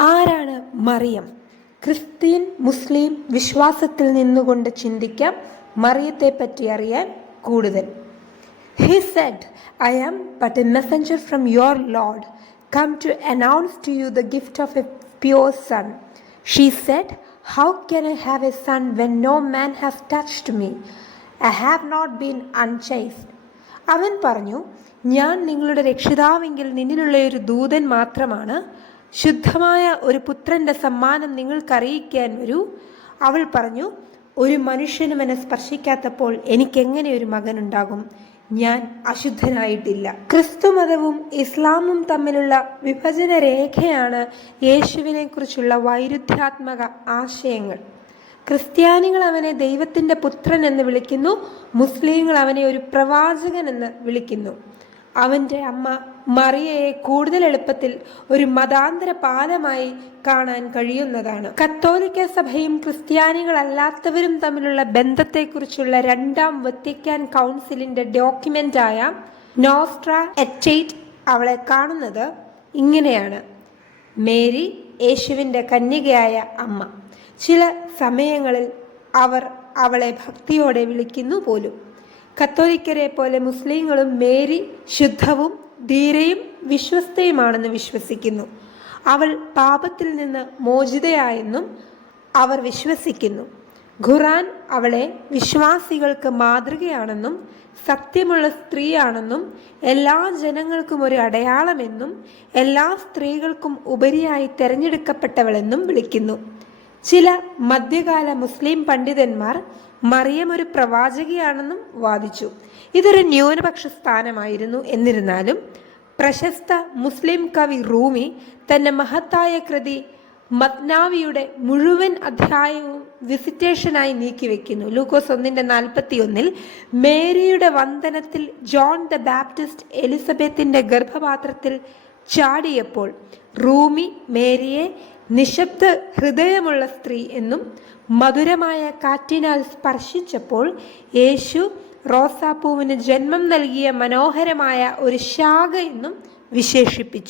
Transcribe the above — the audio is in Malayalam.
ആരാണ് മറിയം? ക്രിസ്ത്യൻ മുസ്ലിം വിശ്വാസത്തിൽ നിന്നുകൊണ്ട് ചിന്തിക്കാം മറിയത്തെ പറ്റി അറിയാൻ കൂടുതൽ. He said I am but a messenger from your Lord come to announce to you the gift of a pure son she said how can I have a son when no man has touched me I have not been unchaste അവൻ പറഞ്ഞു ഞാൻ നിങ്ങളുടെ രക്ഷിതാവെങ്കിൽ നിന്നിലുള്ള ഒരു ദൂതൻ മാത്രമാണ് ശുദ്ധമായ ഒരു പുത്രന്റെ സമ്മാനം നിങ്ങൾക്കറിയിക്കാൻ വരൂ. അവൾ പറഞ്ഞു ഒരു മനുഷ്യനും എന്നെ സ്പർശിക്കാത്തപ്പോൾ എനിക്കെങ്ങനെ ഒരു മകനുണ്ടാകും ഞാൻ അശുദ്ധനായിട്ടില്ല. ക്രിസ്തുമതവും ഇസ്ലാമും തമ്മിലുള്ള വിഭജന രേഖയാണ് യേശുവിനെ കുറിച്ചുള്ള വൈരുദ്ധ്യാത്മക ആശയങ്ങൾ. ക്രിസ്ത്യാനികൾ അവനെ ദൈവത്തിന്റെ പുത്രൻ എന്ന് വിളിക്കുന്നു മുസ്ലിങ്ങൾ അവനെ ഒരു പ്രവാചകൻ എന്ന് വിളിക്കുന്നു. അവന്റെ അമ്മ മറിയയെ കൂടുതൽ എളുപ്പത്തിൽ ഒരു മതാന്തര പാലമായി കാണാൻ കഴിയുന്നതാണ്. കത്തോലിക്ക സഭയും ക്രിസ്ത്യാനികളല്ലാത്തവരും തമ്മിലുള്ള ബന്ധത്തെക്കുറിച്ചുള്ള രണ്ടാം വത്തിക്കാൻ കൗൺസിലിന്റെ ഡോക്യുമെന്റായ നോസ്ട്ര എറ്റേറ്റ് അവളെ കാണുന്നത് ഇങ്ങനെയാണ്. മേരി യേശുവിന്റെ കന്യകയായ അമ്മ. ചില സമയങ്ങളിൽ അവർ അവളെ ഭക്തിയോടെ വിളിക്കുന്നു പോലും. കത്തോലിക്കരെ പോലെ മുസ്ലിങ്ങളും മേരി ശുദ്ധവും ധീരയും വിശ്വസ്തയുമാണെന്ന് വിശ്വസിക്കുന്നു. അവൾ പാപത്തിൽ നിന്ന് മോചിതയായെന്നും അവർ വിശ്വസിക്കുന്നു. ഖുറാൻ അവളെ വിശ്വാസികൾക്ക് മാതൃകയാണെന്നും സത്യമുള്ള സ്ത്രീയാണെന്നും എല്ലാ ജനങ്ങൾക്കും ഒരു അടയാളമെന്നും എല്ലാ സ്ത്രീകൾക്കും ഉപരിയായി തിരഞ്ഞെടുക്കപ്പെട്ടവളെന്നും വിളിക്കുന്നു. ചില മധ്യകാല മുസ്ലിം പണ്ഡിതന്മാർ മറിയം ഒരു പ്രവാചകിയാണെന്നും വാദിച്ചു. ഇതൊരു ന്യൂനപക്ഷ സ്ഥാനമായിരുന്നു എന്നിരുന്നാലും പ്രശസ്ത മുസ്ലിം കവി റൂമി തന്റെ മഹത്തായ കൃതി മത്നാവിയുടെ മുഴുവൻ അധ്യായവും വിസിറ്റേഷനായി നീക്കിവെക്കുന്നു. ലൂക്കോസ് ഒന്നിന്റെ നാൽപ്പത്തി ഒന്നിൽ മേരിയുടെ വന്ദനത്തിൽ ജോൺ ദ ബാപ്റ്റിസ്റ്റ് എലിസബത്തിന്റെ ഗർഭപാത്രത്തിൽ ചാടിയപ്പോൾ റൂമി മേരിയെ നിശബ്ദ ഹൃദയമുള്ള സ്ത്രീ എന്നും മധുരമായ കാറ്റിനാൽ സ്പർശിച്ചപ്പോൾ യേശു റോസാപ്പൂവിന് ജന്മം നൽകിയ മനോഹരമായ ഒരു ശാഖ എന്നും വിശേഷിപ്പിച്ചു.